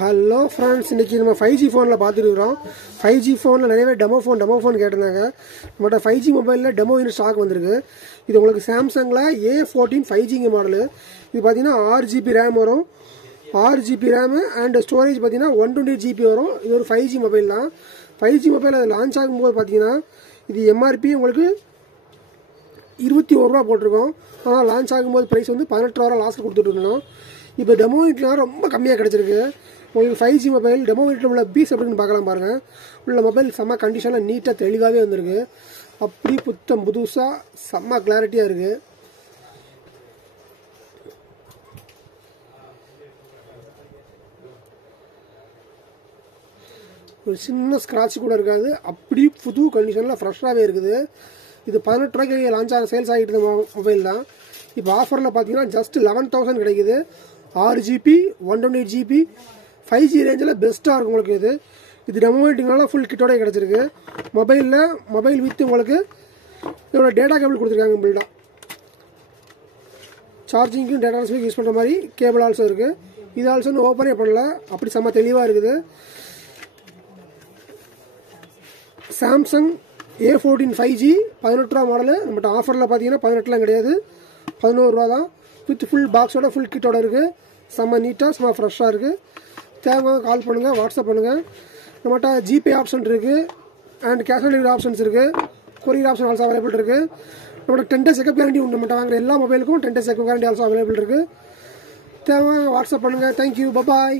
Hello friends, இன்றைக்கி நம்ம 5G ஃபோனில் பார்த்துருக்குறோம். 5G ஃபோனில் நிறையவே டெமோ ஃபோன் கேட்டிருந்தாங்க. நம்மகிட்ட 5G மொபைலில் டெமோ இன்னும் ஸ்டாக் வந்திருக்கு. இது உங்களுக்கு சாம்சங்கில் A14 5G மாடலு. இது பார்த்தீங்கன்னா 6GB ரேம் வரும். 6GB ரேமு அண்ட் ஸ்டோரேஜ் பார்த்தீங்கன்னா 128GB வரும். இது ஒரு 5G மொபைல் தான். 5G மொபைல் அது லான்ச் ஆகும்போது பார்த்தீங்கன்னா இது எம்ஆர்பி உங்களுக்கு 21 ரூபா போட்டிருக்கோம். ஆனால் லான்ச் ஆகும்போது ப்ரைஸ் வந்து 18 ரூபா லாஸ்ட்டில் கொடுத்துட்ருக்கணும். இப்போ டெமோ வீட்லாம் ரொம்ப கம்மியாக கிடச்சிருக்கு. உங்களுக்கு 5G மொபைல் டெமோ வீட்டில் உள்ள பீஸ் எப்படின்னு பார்க்கலாம் பாருங்கள். உள்ள மொபைல் செம்ம கண்டிஷனில் நீட்டாக தெளிவாகவே வந்திருக்கு. அப்படி புத்தம் புதுசாக செம்ம கிளாரிட்டியாக இருக்குது. ஒரு சின்ன ஸ்க்ராட்ச் கூட இருக்காது. அப்படி புது கண்டிஷனில் ஃப்ரெஷ்ஷாகவே இருக்குது. இது 18 ரூபாய்க்கு லான்ச் ஆக சேல்ஸ் ஆகிட்டு இருந்த மொபைல் தான். இப்போ ஆஃபரில் பார்த்தீங்கன்னா ஜஸ்ட் 11,000 கிடைக்குது. 6GB 128GB 5G ரேஞ்சில் பெஸ்ட்டாக இருக்கும் உங்களுக்கு. இது டெமோ மீட்டிங்னால ஃபுல் கிட்டோட கிடச்சிருக்கு. மொபைல் வித் உங்களுக்கு இதோட டேட்டா கேபிள் கொடுத்துருக்காங்க. பில்டாக சார்ஜிங்க்கும் டேட்டா யூஸ் பண்ணுற மாதிரி கேபிள் ஆல்சோ இருக்குது. இது ஆல்சோ இன்னும் ஓப்பனே பண்ணல. அப்படி செம்ம தெளிவாக இருக்குது. சாம்சங் A14 5G 18 ரூபா மாடலு. நம்மகிட்ட ஆஃபரில் பார்த்தீங்கன்னா 18லாம் கிடையாது, 11 ரூபா தான். வித் ஃபுல் பாக்ஸோட ஃபுல் கிட்டோட இருக்குது. செம்ம நீட்டாக செம்ம ஃப்ரெஷ்ஷாக இருக்குது. தேவையான கால் பண்ணுங்கள், வாட்ஸ்அப் பண்ணுங்கள். நம்மகிட்ட ஜிபே ஆப்ஷன் இருக்குது and cash on delivery options இருக்குது. கொரியர் ஆப்ஷன் ஆல்சோ அவைலபிள் இருக்குது. நம்மகிட்ட 10 days செக்அப் கேரண்டி உண்டு. நம்மகிட்ட வாங்குற எல்லா மொபைலுக்கும் 10 days checkup guarantee also available இருக்குது. தேவையான வாட்ஸ்அப் பண்ணுங்கள். Thank you, bye bye.